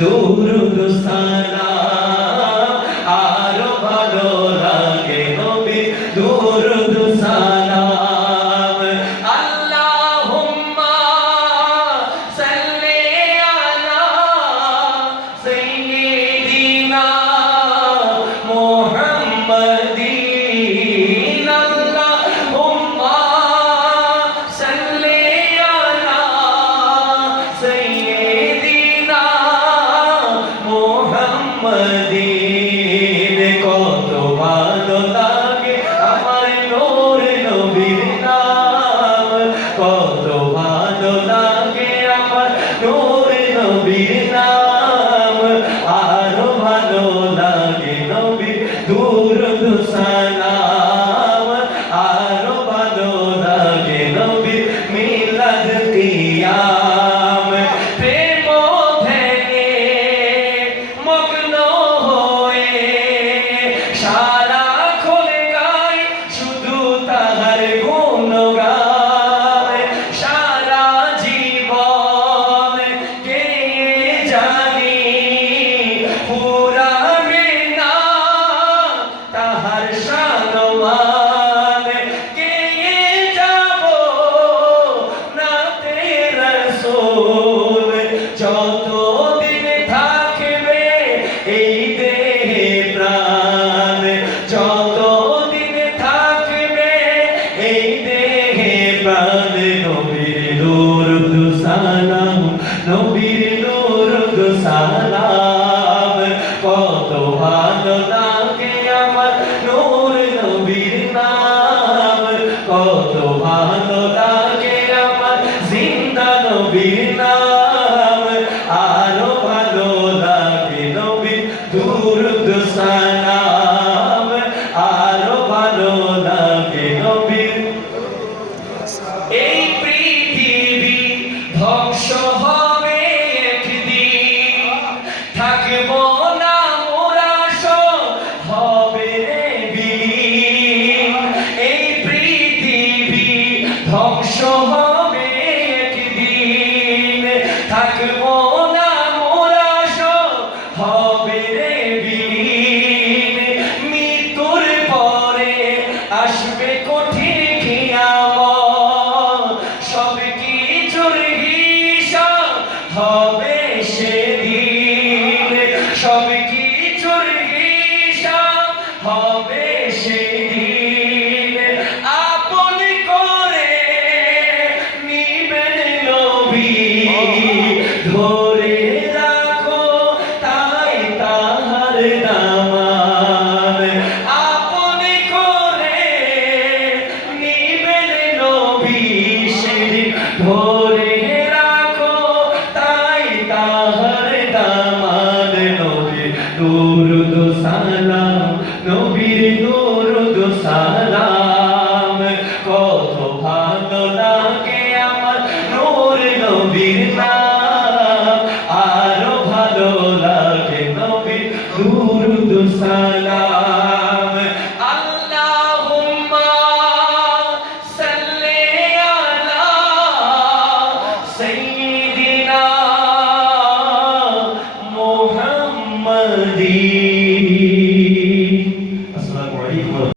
দুরুদ সালাম আরো ভালো লাগে নবী দুরুদ সালাম আল্লাহুম্মা সাল্লি আলা সাইয়্যিদিনা মুহাম্মাদিন আল্লাহুম্মা সাল্লি আলা সাইয়্যিদিনা মুহাম্মাদিন কত ভালো লাগে আমার নূর নবীর নাম কত ভালো লাগে আমার নূর নবীর নাম আরো ভালো লাগে নবী দুরুদ সালাম আরো ভালো লাগে নবী মিলাদ কিয়াম প্রেম ধ্যানে মগ্ন হয়ে সারাক্ষণ গাই শুধু তাহার গুণগান সারা জীবন কে জানি পুরাবে না তাহার শানমান কে যাব নাতে রাসূল যতদিন থাকবে এই দেহে প্রাণ যতদিন থাকবে এই দেহে প্রাণ নবীর দুরুদ সালাম নবীর দুরুদ সালাম কত ভালো লাগে আমার নূর নবীর নাম কত ভালো লাগে আমার জিন্দা নবীর নাম আরো ভালো লাগে নবীর দুরুদ সালাম আরো ভালো লাগে নবীর এই পৃথিবী ধ্বংস হবে একদিন থাকবো না মোরা সব হবে রে বিলীন এই পৃথিবী ধ্বংস হবে একদিন থাকবো না মোরা সব হবে রে বিলীন মৃত্যুর পরে আসবে কঠিন কিয়ামত সব কিছুর হিসাব হবে সেদিন সব কিছুর হিসাব হবে সেদিন আপন করে নিবেন নবী ধরে রাখো তাই তাহার দামান আপন করে নিবেন নবী সেদিন ধরে রাখো তাই তাহার দামান নবীর দুরুদ সালাম নবীর দুরুদ সালাম কত ভালো লাগে আমার নূর নবীর নাম আরো ভালো লাগে নবীর দুরুদ সালাম আল্লাহুম্মা সাল্লি আলা সাইয়্যিদিনা মুহাম্মাদিন